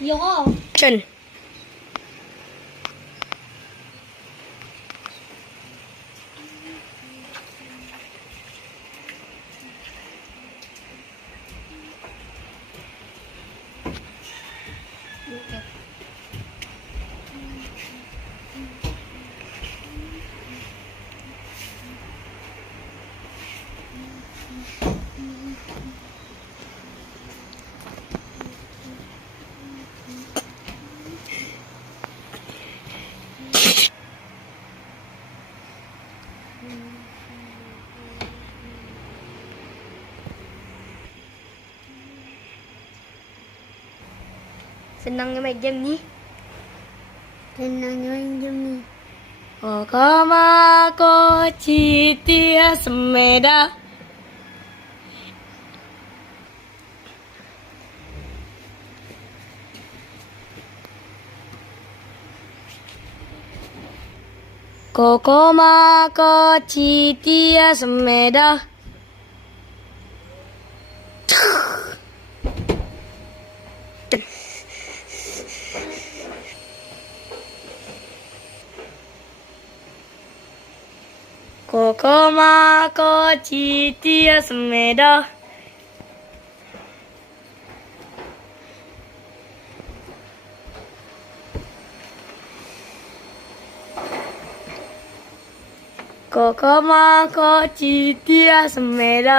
Yoko. Action. Senangnya main game ni. Senangnya main game ni. Kama ko citia semeda. Kokoma ko citia semeda. Kokoma ko citia semeda. Kokoma ko citia semeda.